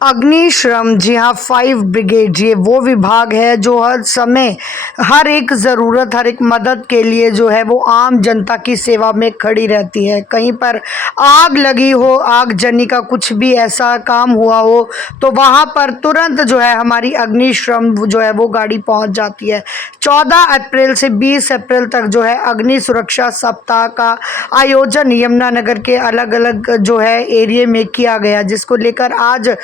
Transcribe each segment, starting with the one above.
अग्निश्रम, जी हाँ, 5 ब्रिगेड ये वो विभाग है जो हर समय हर एक ज़रूरत, हर एक मदद के लिए जो है वो आम जनता की सेवा में खड़ी रहती है। कहीं पर आग लगी हो, आगजनी का कुछ भी ऐसा काम हुआ हो तो वहाँ पर तुरंत जो है हमारी अग्निश्रम जो है वो गाड़ी पहुँच जाती है। 14 अप्रैल से 20 अप्रैल तक जो है अग्नि सुरक्षा सप्ताह का आयोजन यमुनानगर के अलग-अलग जो है एरिया में किया गया, जिसको लेकर आज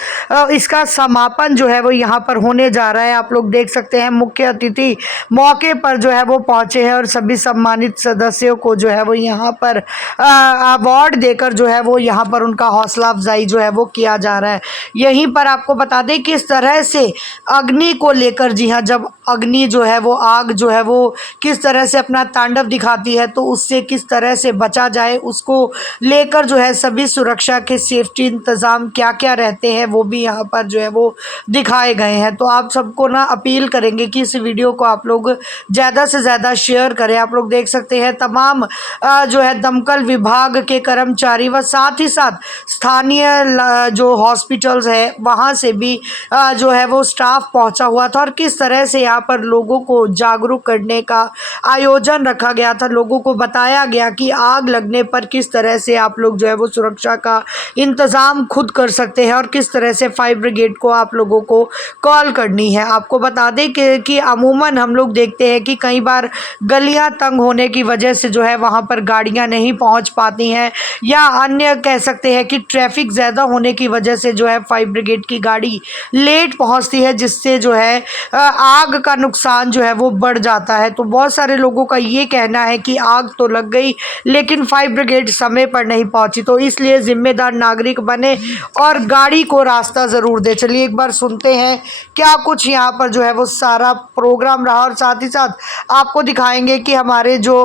इसका समापन जो है वो यहाँ पर होने जा रहा है। आप लोग देख सकते हैं मुख्य अतिथि मौके पर जो है वो पहुंचे हैं और सभी सम्मानित सदस्यों को जो है वो यहाँ पर अवार्ड देकर जो है वो यहाँ पर उनका हौसला अफजाई जो है वो किया जा रहा है। यहीं पर आपको बता दें किस तरह से अग्नि को लेकर, जी हाँ, जब अग्नि जो है वो आग जो है वो किस तरह से अपना तांडव दिखाती है तो उससे किस तरह से बचा जाए उसको लेकर जो है सभी सुरक्षा के सेफ्टी इंतज़ाम क्या क्या रहते हैं वो भी यहाँ पर जो है वो दिखाए गए हैं। तो आप सबको ना अपील करेंगे कि इस वीडियो को आप लोग ज़्यादा से ज़्यादा शेयर करें। आप लोग देख सकते हैं तमाम जो है दमकल विभाग के कर्मचारी व साथ ही साथ स्थानीय जो हॉस्पिटल्स है वहाँ से भी जो है वो स्टाफ पहुँचा हुआ था और किस तरह से यहाँ पर लोगों को जागरूक करने का आयोजन रखा गया था। लोगों को बताया गया कि आग लगने पर किस तरह से आप लोग जो है वो सुरक्षा का इंतज़ाम खुद कर सकते हैं और किस तरह से 5 ब्रिगेड को आप लोगों को कॉल करनी है। आपको बता दें कि अमूमन हम लोग देखते हैं कि कई बार गलियां तंग होने की वजह से जो है वहां पर गाड़ियां नहीं पहुंच पाती हैं या अन्य कह सकते हैं कि ट्रैफिक ज़्यादा होने की वजह से जो है 5 ब्रिगेड की गाड़ी लेट पहुंचती है, जिससे जो है आग का नुकसान जो है वो बढ़ जाता है। तो बहुत सारे लोगों का ये कहना है कि आग तो लग गई लेकिन 5 ब्रिगेड समय पर नहीं पहुंची, तो इसलिए जिम्मेदार नागरिक बने और गाड़ी को रास्ता ज़रूर दे। चलिए एक बार सुनते हैं क्या कुछ यहाँ पर जो है वो सारा प्रोग्राम रहा और साथ ही साथ आपको दिखाएंगे कि हमारे जो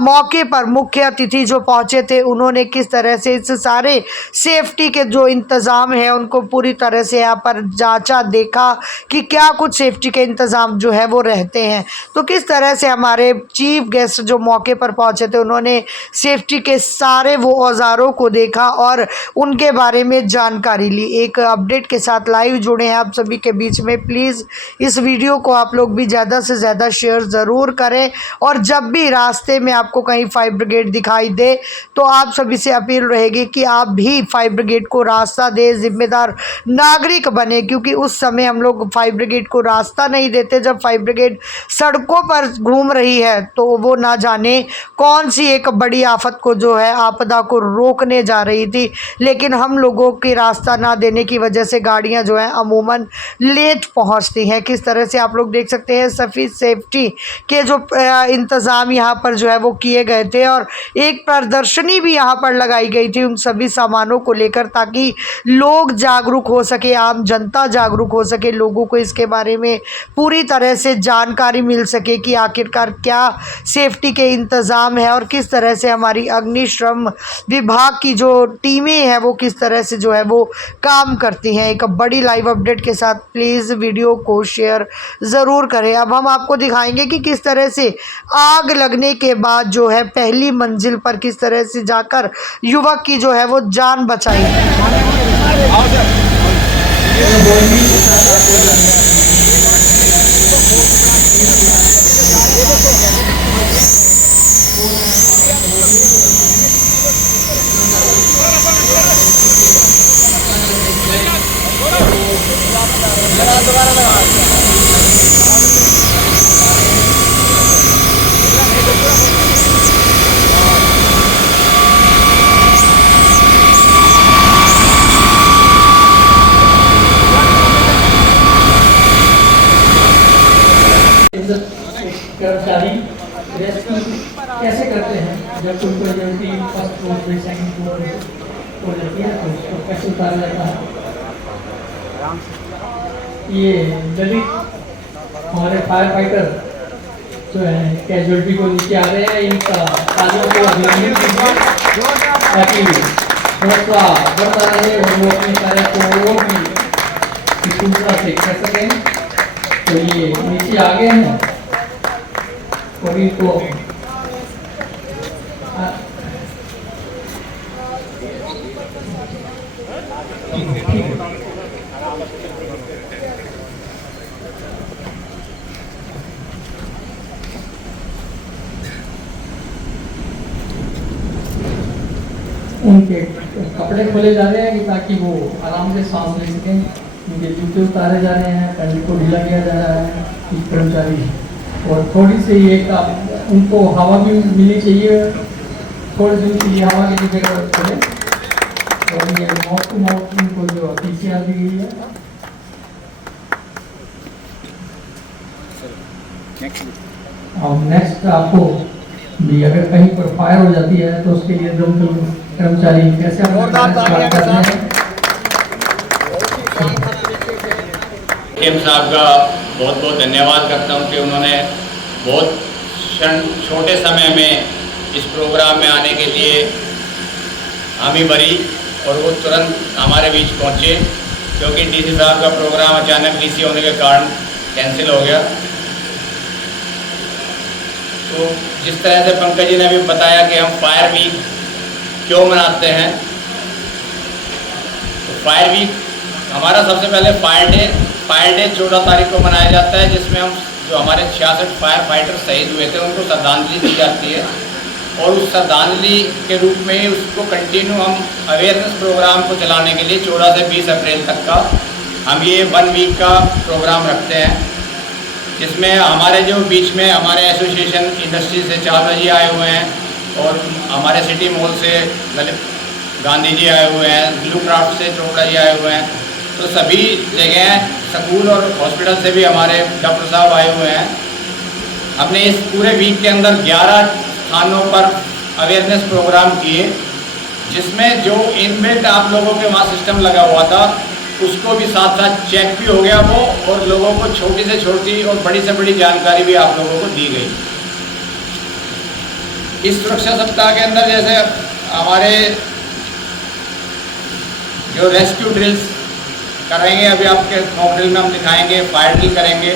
मौके पर मुख्य अतिथि जो पहुँचे थे उन्होंने किस तरह से इस सारे सेफ्टी के जो इंतज़ाम है उनको पूरी तरह से यहाँ पर जांचा, देखा कि क्या कुछ सेफ्टी के इंतज़ाम जो है वो रहते हैं। तो किस तरह से हमारे चीफ गेस्ट जो मौके पर पहुँचे थे उन्होंने सेफ्टी के सारे वो औजारों को देखा और उनके बारे में जानकारी ली। एक अपडेट के साथ लाइव जुड़े हैं आप सभी के बीच में। प्लीज़ इस वीडियो को आप लोग भी ज़्यादा से ज़्यादा शेयर ज़रूर करें और जब भी रास्ते में आपको कहीं 5 ब्रिगेड दिखाई दे तो आप सभी से अपील रहेगी कि आप भी 5 ब्रिगेड को रास्ता दें, जिम्मेदार नागरिक बने, क्योंकि उस समय हम लोग 5 ब्रिगेड को रास्ता नहीं देते। जब 5 ब्रिगेड सड़कों पर घूम रही है तो वो ना जाने कौन सी एक बड़ी आफत को जो है आपदा को रोकने जा रही थी, लेकिन हम लोगों की रास्ता ना देने की वजह से गाड़ियां जो है अमूमन लेट पहुंचती हैं। किस तरह से आप लोग देख सकते हैं सभी सेफ्टी के जो इंतज़ाम यहाँ पर जो है वो किए गए थे और एक प्रदर्शनी भी यहाँ पर लगाई गई थी उन सभी सामानों को लेकर, ताकि लोग जागरूक हो सके, आम जनता जागरूक हो सके, लोगों को इसके बारे में पूरी तरह से जानकारी मिल सके कि आखिरकार क्या सेफ्टी के इंतज़ाम है और किस तरह से हमारी अग्निशम विभाग की जो टीमें हैं वो किस तरह से जो है वो काम करती हैं। एक बड़ी लाइव अपडेट के साथ प्लीज़ वीडियो को शेयर ज़रूर करें। अब हम आपको दिखाएंगे कि किस तरह से आग लगने के बाद जो है पहली मंजिल पर किस तरह से जाकर युवक की जो है वो जान बचाई। कर्मचारी रेस्क्यू कैसे करते हैं जब कोई इमरजेंसी फर्स्ट फ्लोर पे सेकंड फ्लोर हो जाती है तो उसको कैसे उतारा जाता है। ये ललित हमारे फायर फाइटर जो है कैजुअलिटी को नीचे आ रहे हैं, इनका तालियों को अभिनंदन कीजिए ताकि हौसला बढ़ता रहे और वो अपनी कार्य को और भी निपुणता से कर सकें। तो ये नीचे आ गए हैं और इनको उनके कपड़े खोले जा रहे हैं कि ताकि वो आराम से सांस ले सकें। उनके जूते उतारे जा रहे हैं, पैंट को ढीला किया जा रहा है कि कर्मचारी, और थोड़ी सी एक उनको हवा भी मिलनी चाहिए, थोड़ी सी उनकी हवा की जगह खोले। और ये माउथ टू माउथ उनको जो PCR दी गई है। और नेक्स्ट आपको भी अगर कहीं पर फायर हो जाती है तो उसके लिए दमकल कर्मचारी कैसे एम साहब का बहुत बहुत धन्यवाद करता हूं कि उन्होंने बहुत छोटे समय में इस प्रोग्राम में आने के लिए हामी भरी और वो तुरंत हमारे बीच पहुंचे, क्योंकि डीसी साहब का प्रोग्राम अचानक डीसी होने के कारण कैंसिल हो गया। तो जिस तरह से पंकज जी ने भी बताया कि हम फायर वीक क्यों मनाते हैं, तो फायर वीक हमारा सबसे पहले फायर डे 14 तारीख को मनाया जाता है, जिसमें हम जो हमारे 66 फायर फाइटर शहीद हुए थे उनको श्रद्धांजलि दी जाती है। और उस श्रद्धांजलि के रूप में ही उसको कंटिन्यू हम अवेयरनेस प्रोग्राम को चलाने के लिए 14 से 20 अप्रैल तक का हम ये 1 वीक का प्रोग्राम रखते हैं, जिसमें हमारे जो बीच में हमारे एसोसिएशन इंडस्ट्री से चावला जी आए हुए हैं, और हमारे सिटी मॉल से ललित गांधी जी आए हुए हैं, ब्लू क्राफ्ट से चोपड़ा जी आए हुए हैं। तो सभी जगह स्कूल और हॉस्पिटल से भी हमारे डॉक्टर साहब आए हुए हैं। हमने इस पूरे वीक के अंदर 11 स्थानों पर अवेयरनेस प्रोग्राम किए, जिसमें जो इनबिल्ट आप लोगों के वहाँ सिस्टम लगा हुआ था उसको भी साथ साथ चेक भी हो गया वो, और लोगों को छोटी से छोटी और बड़ी से बड़ी जानकारी भी आप लोगों को दी गई। इस सुरक्षा सप्ताह के अंदर जैसे हमारे जो रेस्क्यू ड्रिल्स करेंगे, अभी आपके स्मोक ड्रिल में हम दिखाएंगे, फायर ड्रिल करेंगे,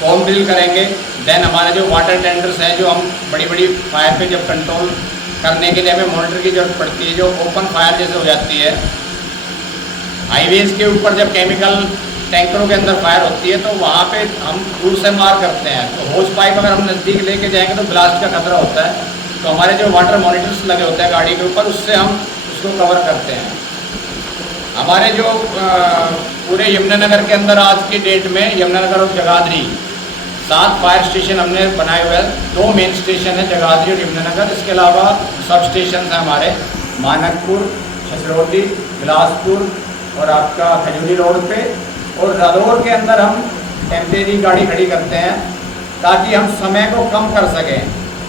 फॉर्म ड्रिल करेंगे। देन हमारे जो वाटर टेंडर्स हैं, जो हम बड़ी बड़ी फायर पे जब कंट्रोल करने के लिए हमें मॉनिटर की जरूरत पड़ती है, जो ओपन फायर जैसे हो जाती है, हाईवेज़ के ऊपर जब केमिकल टैंकरों के अंदर फायर होती है तो वहाँ पे हम दूर से मार करते हैं। तो होज पाइप अगर हम नज़दीक लेके जाएंगे तो ब्लास्ट का खतरा होता है। तो हमारे जो वाटर मॉनिटर्स लगे होते हैं गाड़ी के ऊपर, उससे हम उसको कवर करते हैं। हमारे जो पूरे यमुनानगर के अंदर आज की डेट में यमुनानगर और जगाधरी 7 फायर स्टेशन हमने बनाए हुए हैं। 2 मेन स्टेशन है जगाधरी और यमुनानगर, इसके अलावा सब स्टेशन हैं हमारे मानकपुर, छछरौली, बिलासपुर और आपका खजूरी रोड पे, और रादौर के अंदर हम टेम्परेरी गाड़ी खड़ी करते हैं ताकि हम समय को कम कर सकें,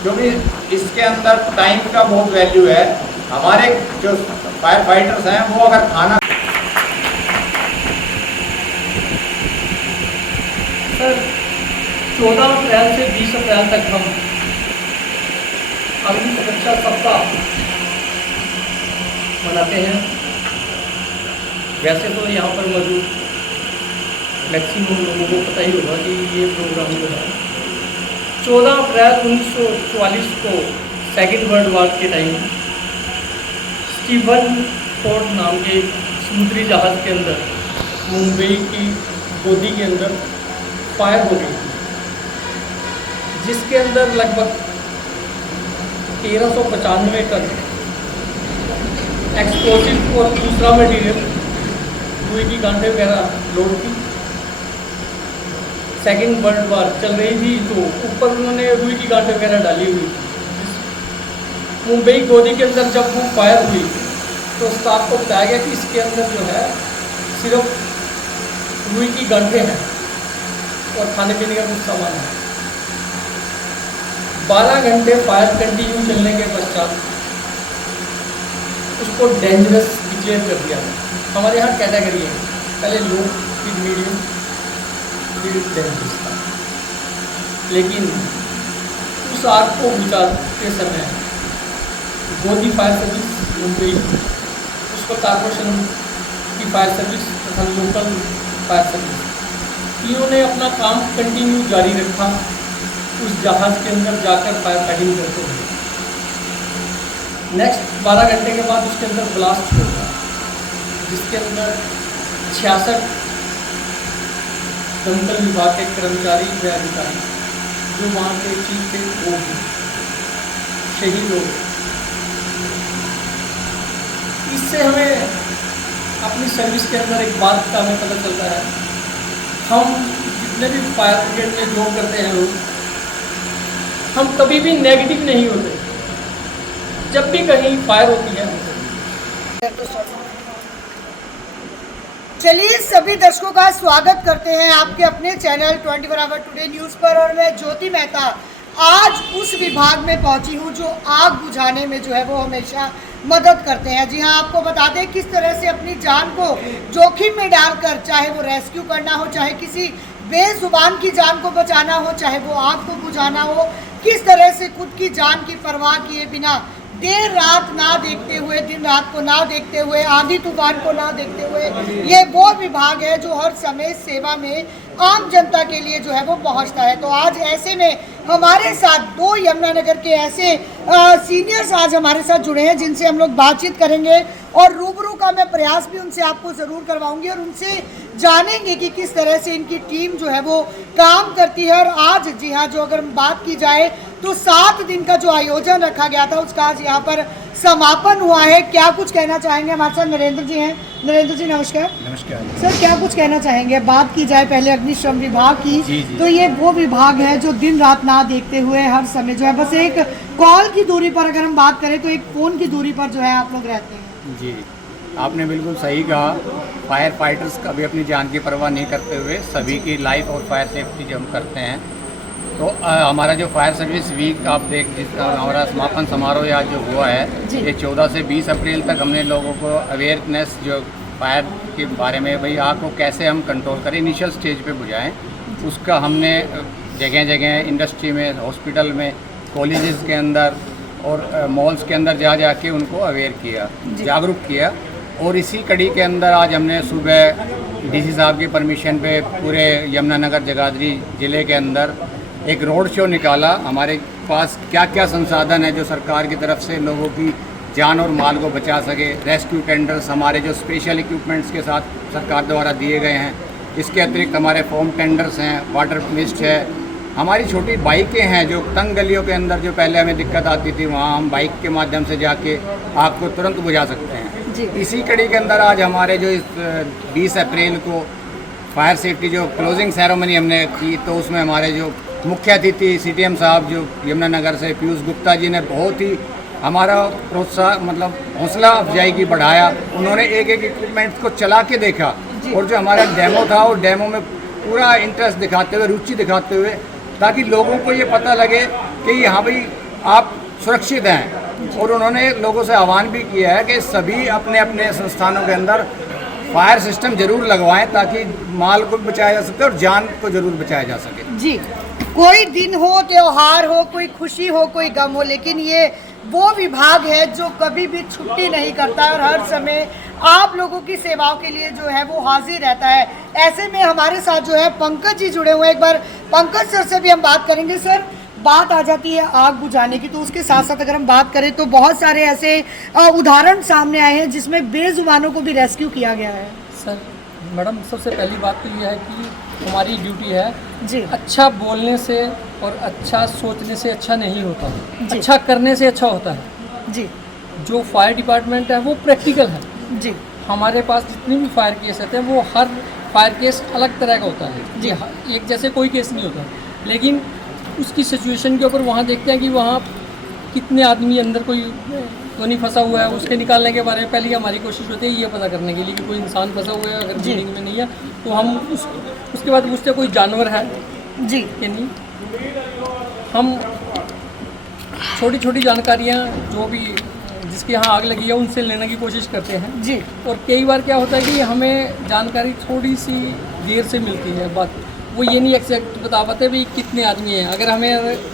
क्योंकि इसके अंदर टाइम का बहुत वैल्यू है। हमारे जो फायर फाइटर्स हैं वो अगर खाना सर 14 अप्रैल से 20 अप्रैल तक हम अग्नि सुरक्षा सप्ताह मनाते हैं। वैसे तो यहाँ पर मौजूद मैक्सिमम लोगों को पता ही होगा कि ये प्रोग्राम जो है 14 अप्रैल 1944 को सेकेंड वर्ल्ड वॉर के टाइम स्टीवन फोर्ड नाम के एक समुद्री जहाज़ के अंदर मुंबई की गोदी के अंदर फायर हो गई, जिसके अंदर लगभग 1395 टन एक्सप्लोसिव और दूसरा मटीरियल रुई की गांठें वगैरह लोड की। सेकेंड वर्ल्ड वॉर चल रही थी तो ऊपर उन्होंने रुई की गांठें वगैरह डाली हुई। मुंबई गोदी के अंदर जब वो फायर हुई तो स्टाफ को बताया गया कि इसके अंदर जो है सिर्फ रुई की गांठें हैं और खाने पीने का कुछ सामान है। 12 घंटे फायर कंटिन्यू चलने के पश्चात उसको डेंजरस डिक्लेयर कर दिया। हमारे यहाँ कैटेगरी है, पहले लो, फिर मीडियम, फिर डेंजरस था। लेकिन उस आग को बुझाते समय गोदी फायर सर्विस मुंबई, उसको कॉर्पोरेशन की फायर सर्विस तथा लोकल फायर सर्विस, तीनों ने अपना काम कंटिन्यू जारी रखा। उस जहाज़ के अंदर जाकर फायर फाइटिंग करते हुए नेक्स्ट 12 घंटे के बाद उसके अंदर ब्लास्ट होगा, जिसके अंदर 66 दमकल विभाग के कर्मचारी व अधिकारी जो वहाँ के चीफ थे वो भी शहीद हो गए। इससे हमें अपनी सर्विस के अंदर एक बात का हमें पता चलता है, हम जितने भी फायर ब्रिगेड में जॉब करते हैं लोग, हम कभी भी नेगेटिव नहीं होते। जब भी कहीं फायर होती है, चलिए सभी दर्शकों का स्वागत करते हैं आपके अपने चैनल 24 आवर टुडे न्यूज़ पर। और मैं ज्योति मेहता आज उस विभाग में पहुंची हूं जो आग बुझाने में जो है वो हमेशा मदद करते हैं। जी हां, आपको बता दें किस तरह से अपनी जान को जोखिम में डालकर, चाहे वो रेस्क्यू करना हो, चाहे किसी बेजुबान की जान को बचाना हो, चाहे वो आग को बुझाना हो, किस तरह से खुद की जान की परवाह किए बिना, देर रात ना देखते हुए, दिन रात को ना देखते हुए, आंधी तूफान को ना देखते हुए, ये वो विभाग है जो हर समय सेवा में आम जनता के लिए जो है वो पहुंचता है। तो आज ऐसे में हमारे साथ दो यमुनानगर के ऐसे सीनियर्स आज हमारे साथ जुड़े हैं जिनसे हम लोग बातचीत करेंगे और रूबरू का मैं प्रयास भी उनसे आपको ज़रूर करवाऊंगी और उनसे जानेंगे कि किस तरह से इनकी टीम जो है वो काम करती है। और आज जी हाँ, जो अगर बात की जाए तो 7 दिन का जो आयोजन रखा गया था उसका आज यहाँ पर समापन हुआ है। क्या कुछ कहना चाहेंगे? हमारे साथ नरेंद्र जी हैं। नरेंद्र जी नमस्कार। नमस्कार सर, क्या कुछ कहना चाहेंगे? बात की जाए पहले अग्निशम विभाग की, जी। तो ये वो विभाग है जो दिन रात ना देखते हुए हर समय जो है बस एक कॉल की दूरी पर, अगर हम बात करें तो एक फ़ोन की दूरी पर जो है आप लोग रहते हैं। जी, आपने बिल्कुल सही कहा। फायर फाइटर्स कभी अपनी जान की परवाह नहीं करते हुए सभी की लाइफ और फायर सेफ्टी जो हम करते हैं, तो हमारा जो फायर सर्विस वीक आप जिसका हमारा समापन समारोह आज जो हुआ है, ये 14 से 20 अप्रैल तक हमने लोगों को अवेयरनेस जो फायर के बारे में, भाई आग को कैसे हम कंट्रोल करें, इनिशियल स्टेज पे बुझाएं, उसका हमने जगह जगह इंडस्ट्री में, हॉस्पिटल में, कॉलेजेस के अंदर और मॉल्स के अंदर जा जाके उनको अवेयर किया, जागरूक किया। और इसी कड़ी के अंदर आज हमने सुबह डीसी साहब की परमिशन पे पूरे यमुनानगर जगाधरी ज़िले के अंदर एक रोड शो निकाला। हमारे पास क्या क्या संसाधन है जो सरकार की तरफ से लोगों की जान और माल को बचा सके, रेस्क्यू टेंडर्स हमारे जो स्पेशल इक्विपमेंट्स के साथ सरकार द्वारा दिए गए हैं, इसके अतिरिक्त हमारे फोम टेंडर्स हैं, वाटर मिस्ट है, हमारी छोटी बाइकें हैं जो तंग गलियों के अंदर जो पहले हमें दिक्कत आती थी, वहाँ हम बाइक के माध्यम से जाके आग को तुरंत बुझा सकते हैं। इसी कड़ी के अंदर आज हमारे जो इस 20 अप्रैल को फायर सेफ्टी जो क्लोजिंग सेरेमनी हमने की, तो उसमें हमारे जो मुख्य अतिथि सीटीएम साहब जो यमुनानगर से पीयूष गुप्ता जी ने बहुत ही हमारा प्रोत्साहन, मतलब हौसला अफजाई की बढ़ाया। उन्होंने एक एक इक्विपमेंट को चला के देखा और जो हमारा डेमो था, वो डेमो में पूरा इंटरेस्ट दिखाते हुए, रुचि दिखाते हुए, ताकि लोगों को ये पता लगे कि यहाँ भाई आप सुरक्षित हैं। और उन्होंने लोगों से आह्वान भी किया है कि सभी अपने अपने संस्थानों के अंदर फायर सिस्टम जरूर लगवाएं ताकि माल को बचाया जा सके और जान को जरूर बचाया जा सके। जी, कोई दिन हो, त्योहार हो, कोई खुशी हो, कोई गम हो, लेकिन ये वो विभाग है जो कभी भी छुट्टी नहीं करता है और हर समय आप लोगों की सेवाओं के लिए जो है वो हाजिर रहता है। ऐसे में हमारे साथ जो है पंकज जी जुड़े हुए हैं। एक बार पंकज सर से भी हम बात करेंगे। सर, बात आ जाती है आग बुझाने की, तो उसके साथ साथ अगर हम बात करें तो बहुत सारे ऐसे उदाहरण सामने आए हैं जिसमें बेजुबानों को भी रेस्क्यू किया गया है। सर मैडम, सबसे पहली बात तो ये है कि हमारी ड्यूटी है जी, अच्छा बोलने से और अच्छा सोचने से अच्छा नहीं होता, अच्छा करने से अच्छा होता है। जी, जो फायर डिपार्टमेंट है वो प्रैक्टिकल है। जी, हमारे पास जितने भी फायर केस आते हैं वो हर फायर केस अलग तरह का होता है जी, एक जैसे कोई केस नहीं होता, लेकिन उसकी सिचुएशन के ऊपर वहाँ देखते हैं कि वहाँ कितने आदमी अंदर कोई तो नहीं फंसा हुआ है, उसके निकालने के बारे में पहले हमारी कोशिश होती है ये पता करने के लिए कि कोई इंसान फंसा हुआ है, अगर बिल्डिंग में नहीं है तो हम उसके बाद पूछते हैं कोई जानवर है जी कि नहीं। हम छोटी छोटी जानकारियाँ जो भी जिसके यहाँ आग लगी है उनसे लेने की कोशिश करते हैं जी। और कई बार क्या होता है कि हमें जानकारी थोड़ी सी देर से मिलती है, बात वो ये नहीं एक्जैक्ट बता पाते भाई कितने आदमी हैं। अगर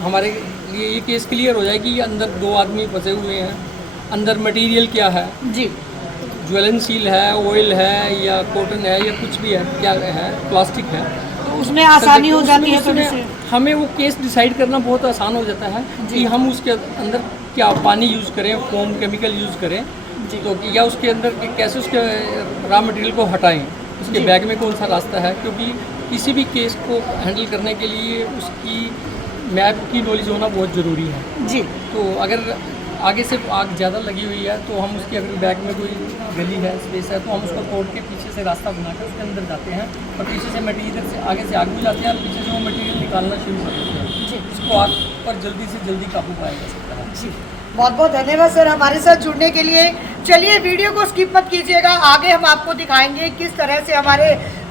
हमारे लिए ये केस क्लियर हो जाए कि अंदर 2 आदमी फंसे हुए हैं, अंदर मटेरियल क्या है जी, ज्वेलनशील है, ऑयल है या कॉटन है या कुछ भी है, क्या है, प्लास्टिक है, तो उसमें आसानी हो जाती है थोड़ी सी। हमें वो केस डिसाइड करना बहुत आसान हो जाता है कि हम उसके अंदर क्या पानी यूज़ करें, फोम केमिकल यूज़ करें तो या उसके अंदर कैसे उसके रॉ मटेरियल को हटाएं, उसके बैग में कौन सा रास्ता है, क्योंकि किसी भी केस को हैंडल करने के लिए उसकी मैप की नॉलेज होना बहुत ज़रूरी है जी। तो अगर आगे से आग ज़्यादा लगी हुई है तो हम उसकी अगर बैक में कोई गली है, स्पेस है, तो हम उसको तोड़ के पीछे से रास्ता बनाकर उसके अंदर जाते हैं और पीछे से मटीरियल से आगे से आग भी जाते हैं और पीछे से वो मटीरियल निकालना शुरू कर देते हैं जी। उसको आग पर जल्दी से जल्दी काबू पाया जा सकता है जी। बहुत बहुत धन्यवाद सर हमारे साथ जुड़ने के लिए। चलिए वीडियो को स्किप मत कीजिएगा, आगे हम आपको दिखाएंगे किस तरह से हमारे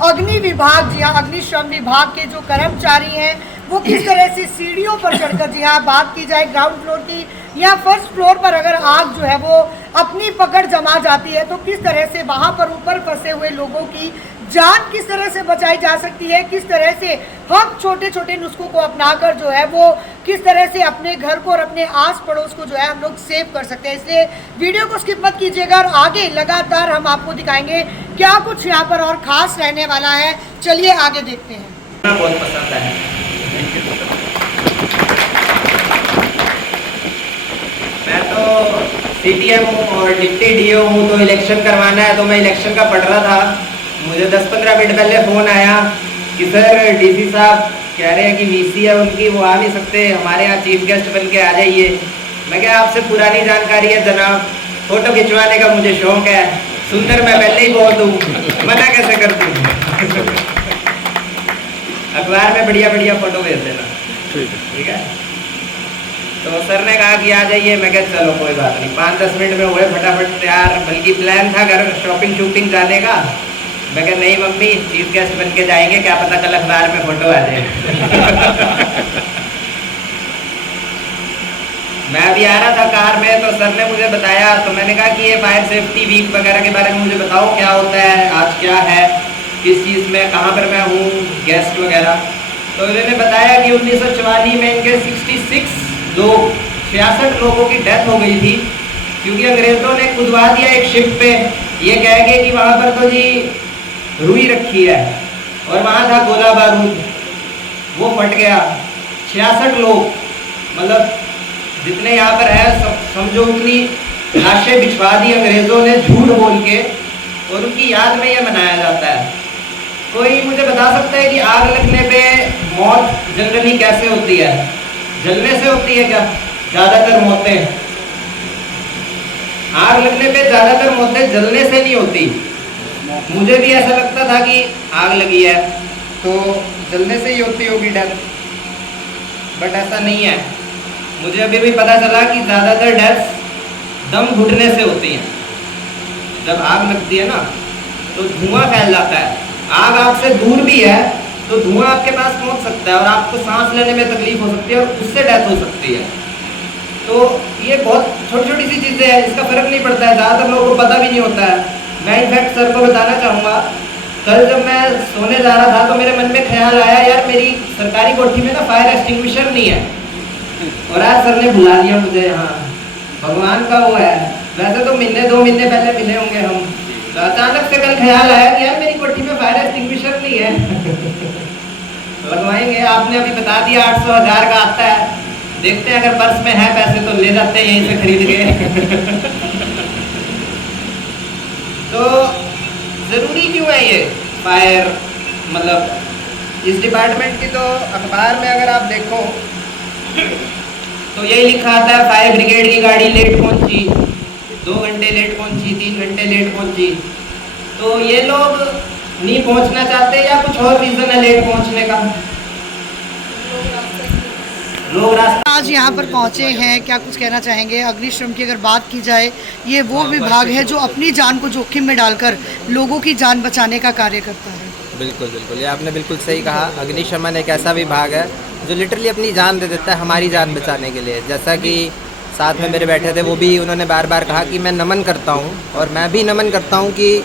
अग्नि विभाग, जी हाँ अग्निशम विभाग के जो कर्मचारी हैं वो किस तरह से सीढ़ियों पर चढ़कर, जी हाँ बात की जाए ग्राउंड फ्लोर की या फर्स्ट फ्लोर पर अगर आग जो है वो अपनी पकड़ जमा जाती है तो किस तरह से वहाँ पर ऊपर फंसे हुए लोगों की जान किस तरह से बचाई जा सकती है, किस तरह से हम छोटे छोटे नुस्खों को अपनाकर जो है वो किस तरह से अपने घर को और अपने आस पड़ोस को जो है हम लोग सेव कर सकते हैं। इसलिए वीडियो को स्किप मत कीजिएगा और आगे लगातार हम आपको दिखाएंगे क्या कुछ यहाँ पर और खास रहने वाला है। चलिए आगे देखते हैं। बहुत पसंद है। मैं तो सीटीएम और डिप्टी डीओ हूँ, तो इलेक्शन करवाना है, तो मैं इलेक्शन का पढ़ रहा था। मुझे 10-15 मिनट पहले फ़ोन आया कि सर डीसी साहब कह रहे हैं कि वीसी है उनकी, वो आ नहीं सकते, हमारे यहाँ चीफ गेस्ट बन के आ जाइए। मैं क्या आपसे पुरानी जानकारी है जनाब, फ़ोटो खिंचवाने का मुझे शौक़ है, सुंदर मैं पहले ही बहुत हूँ, मना कैसे कर दूँ। अखबार में बढ़िया बढ़िया फ़ोटो भेज देना, ठीक है। तो सर ने कहा कि आ जाइए। मैं कहा चलो कोई बात नहीं। 5-10 मिनट में हुए फटाफट तैयार, बल्कि प्लान था घर शॉपिंग शूटिंग जाने का। मैं कहा नहीं मम्मी, चीफ गेस्ट बन के जाएंगे, क्या पता कल अखबार में फ़ोटो आ जाए। मैं अभी आ रहा था कार में, तो सर ने मुझे बताया, तो मैंने कहा कि ये फायर सेफ्टी वीक वगैरह के बारे में मुझे बताओ, क्या होता है, आज क्या है, किस चीज़ में, कहाँ पर मैं हूँ, गेस्ट वगैरह। तो इन्होंने बताया कि 1944 में इनके 66 लोगों की डेथ हो गई थी, क्योंकि अंग्रेज़ों ने कुदवा दिया एक शिप पे, ये कह गए कि वहाँ पर तो जी रुई रखी है, और वहाँ था गोला बारूद, वो फट गया। 66 लोग, मतलब जितने यहाँ पर है समझो उतनी लाशें बिछवा दी अंग्रेज़ों ने झूठ बोल के, और उनकी याद में ये मनाया जाता है। कोई मुझे बता सकता है कि आग लगने पे मौत जनरली कैसे होती है? जलने से होती है क्या? ज़्यादातर मौतें आग लगने पे ज़्यादातर मौतें जलने से नहीं होती। मुझे भी ऐसा लगता था कि आग लगी है तो जलने से ही होती होगी डेथ, बट ऐसा नहीं है। मुझे अभी भी पता चला कि ज़्यादातर डेथ दम घुटने से होती हैं। जब आग लगती है ना तो धुआं फैल जाता है। आग आपसे दूर भी है तो धुआं आपके पास पहुंच सकता है और आपको सांस लेने में तकलीफ हो सकती है और उससे डेथ हो सकती है। तो ये बहुत छोटी छोटी सी चीज़ें हैं, इसका फ़र्क नहीं पड़ता है, ज़्यादातर लोगों को पता भी नहीं होता है। मैं इनफैक्ट सर को बताना चाहूँगा, कल जब मैं सोने जा रहा था तो मेरे मन में ख्याल आया, यार मेरी सरकारी कोठी में ना फायर एक्सटिंग्विशर नहीं है, और आज सर ने बुला लिया मुझे। हाँ, भगवान का वो है। वैसे तो 1-2 महीने पहले मिले होंगे हम, तो अचानक से कल ख्याल आया कि यार मेरी कोठी में फायर एक्सटिंग्विशर नहीं है। लगवाएंगे। आपने अभी बता दिया 800-1000 का आता है, देखते हैं अगर पर्स में है पैसे तो ले जाते हैं यहीं से खरीद के। तो ज़रूरी क्यों है ये फायर, मतलब इस डिपार्टमेंट की तो अखबार में अगर आप देखो तो यही लिखा आता है फायर ब्रिगेड की गाड़ी लेट पहुंची, 2 घंटे लेट पहुंची, 3 घंटे लेट पहुंची। तो ये लोग नहीं पहुंचना चाहते या कुछ और रीज़न है लेट पहुंचने का? लोग रास्ता आज यहाँ पर पहुँचे हैं, क्या कुछ कहना चाहेंगे? अग्निशम की अगर बात की जाए, ये वो विभाग है जो अपनी जान को जोखिम में डालकर लोगों की जान बचाने का कार्य करता है। बिल्कुल बिल्कुल, ये आपने बिल्कुल सही कहा। अग्निशमन एक ऐसा विभाग है जो लिटरली अपनी जान दे देता है हमारी जान बचाने के लिए। जैसा कि साथ में मेरे बैठे थे, वो भी उन्होंने बार बार कहा कि मैं नमन करता हूँ, और मैं भी नमन करता हूँ कि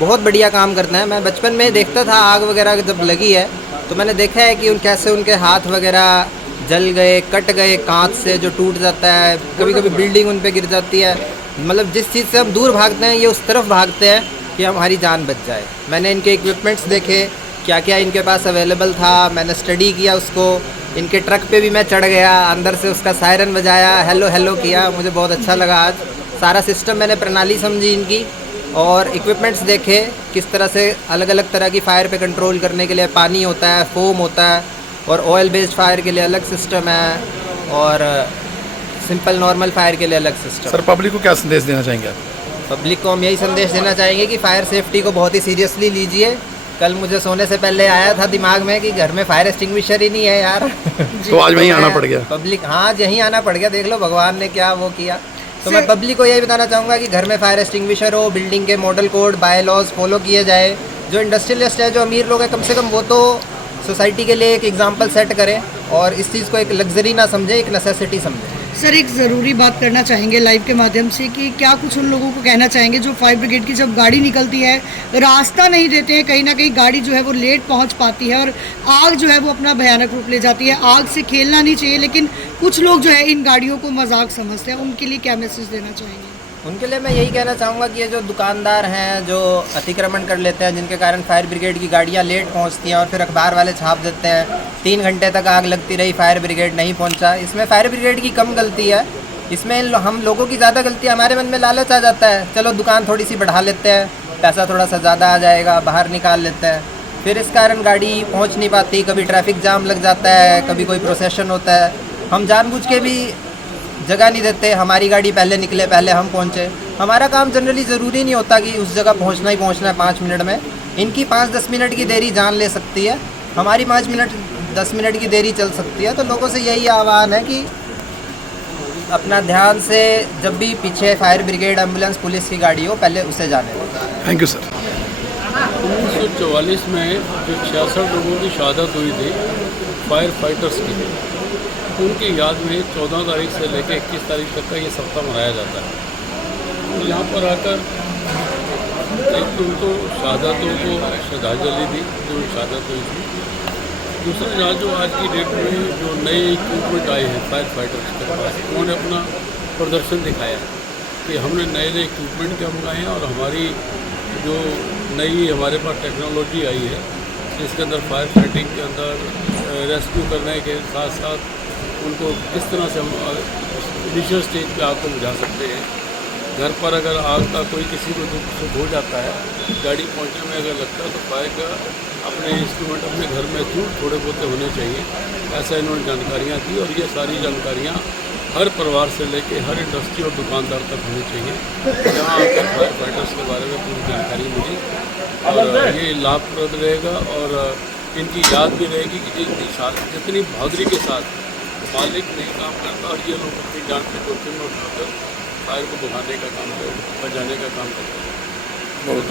बहुत बढ़िया काम करते हैं। मैं बचपन में देखता था आग वगैरह जब लगी है तो मैंने देखा है कि कैसे उनके हाथ वगैरह जल गए, कट गए, कांच से जो टूट जाता है, कभी कभी बिल्डिंग उन पे गिर जाती है। मतलब जिस चीज़ से हम दूर भागते हैं ये उस तरफ भागते हैं कि हमारी जान बच जाए। मैंने इनके इक्विपमेंट्स देखे, क्या क्या इनके पास अवेलेबल था, मैंने स्टडी किया उसको। इनके ट्रक पे भी मैं चढ़ गया, अंदर से उसका सायरन बजाया, हेलो हेलो किया, मुझे बहुत अच्छा लगा। आज सारा सिस्टम मैंने प्रणाली समझी इनकी, और इक्विपमेंट्स देखे किस तरह से अलग अलग तरह की फ़ायर पे कंट्रोल करने के लिए पानी होता है, फोम होता है, और ऑयल बेस्ड फायर के लिए अलग सिस्टम है, और सिंपल नॉर्मल फायर के लिए अलग सिस्टम। सर पब्लिक को क्या संदेश देना चाहेंगे आप? पब्लिक को हम यही संदेश देना चाहेंगे कि फायर सेफ्टी को बहुत ही सीरियसली लीजिए। कल मुझे सोने से पहले आया था दिमाग में कि घर में फायर एक्सटिंग्विशर ही नहीं है यार। तो आज वहीं आना पड़ गया। पब्लिक, हाँ यहीं आना पड़ गया। देख लो भगवान ने क्या वो किया। तो मैं पब्लिक को यही बताना चाहूँगा कि घर में फायर एक्सटिंग्विशर हो, बिल्डिंग के model code by laws follow किए जाए। जो इंडस्ट्रियलिस्ट है, जो अमीर लोग हैं, कम से कम वो तो सोसाइटी के लिए एक एग्जाम्पल सेट करें और इस चीज़ को एक लग्जरी ना समझे, एक नेसेसिटी समझे। सर एक ज़रूरी बात करना चाहेंगे लाइव के माध्यम से कि क्या कुछ उन लोगों को कहना चाहेंगे जो फायर ब्रिगेड की जब गाड़ी निकलती है रास्ता नहीं देते हैं, कहीं ना कहीं गाड़ी जो है वो लेट पहुंच पाती है और आग जो है वो अपना भयानक रूप ले जाती है। आग से खेलना नहीं चाहिए, लेकिन कुछ लोग जो है इन गाड़ियों को मजाक समझते हैं, उनके लिए क्या मैसेज देना चाहेंगे? उनके लिए मैं यही कहना चाहूँगा कि ये जो दुकानदार हैं जो अतिक्रमण कर लेते हैं, जिनके कारण फायर ब्रिगेड की गाड़ियाँ लेट पहुँचती हैं और फिर अखबार वाले छाप देते हैं 3 घंटे तक आग लगती रही, फायर ब्रिगेड नहीं पहुँचा। इसमें फायर ब्रिगेड की कम गलती है, इसमें हम लोगों की ज़्यादा गलती है। हमारे मन में लालच आ जाता है, चलो दुकान थोड़ी सी बढ़ा लेते हैं, पैसा थोड़ा सा ज़्यादा आ जाएगा, बाहर निकाल लेते हैं। फिर इस कारण गाड़ी पहुँच नहीं पाती, कभी ट्रैफिक जाम लग जाता है, कभी कोई प्रोसेशन होता है। हम जानबूझ के भी जगह नहीं देते, हमारी गाड़ी पहले निकले, पहले हम पहुँचे। हमारा काम जनरली ज़रूरी नहीं होता कि उस जगह पहुँचना ही पहुँचना है 5 मिनट में। इनकी 5-10 मिनट की देरी जान ले सकती है, हमारी 5-10 मिनट की देरी चल सकती है। तो लोगों से यही आह्वान है कि अपना ध्यान से जब भी पीछे फायर ब्रिगेड, एम्बुलेंस, पुलिस की गाड़ी हो, पहले उसे जाने दें। Thank you sir. 1944 में जो 66 लोगों की शहादत हुई थी फायर फाइटर्स की, उनकी याद में 14 तारीख से लेकर 21 तारीख तक का ये सप्ताह मनाया जाता है। तो यहाँ पर आकर एक तो उनको शहादतों को श्रद्धांजलि दी जो शहादत हुई थी। दूसरा यहाँ जो आज की डेट में जो नए इक्विपमेंट आए हैं फायर फाइटर्स के पास, उन्होंने अपना प्रदर्शन दिखाया कि हमने नए नए इक्विपमेंट क्या मंगाए हैं और हमारी जो नई हमारे पास टेक्नोलॉजी आई है जिसके अंदर फायर फाइटिंग के अंदर रेस्क्यू करने के साथ साथ उनको किस तरह से हम इनिशियल स्टेज पे आग को बुझा सकते हैं। घर पर अगर आग का कोई किसी को दुख सुख हो जाता है, गाड़ी पहुंचने में अगर लगता है तो फायर का अपने इंस्ट्रूमेंट अपने घर में जरूर थोड़े बहुत होने चाहिए, ऐसा इन्होंने जानकारियाँ दी। और ये सारी जानकारियाँ हर परिवार से लेके हर इंडस्ट्री और दुकानदार तक होनी चाहिए, जहाँ आकर फायर फाइटर्स के बारे में पूरी जानकारी मिली और ये लाभप्रद रहेगा और इनकी याद भी रहेगी कि जितनी बहादुरी के साथ मालिक नहीं काम करता और ये लोग अपनी जान के जोखिम में उठाकर फायर को भगाने का काम, बचाने का काम करते हैं। बहुत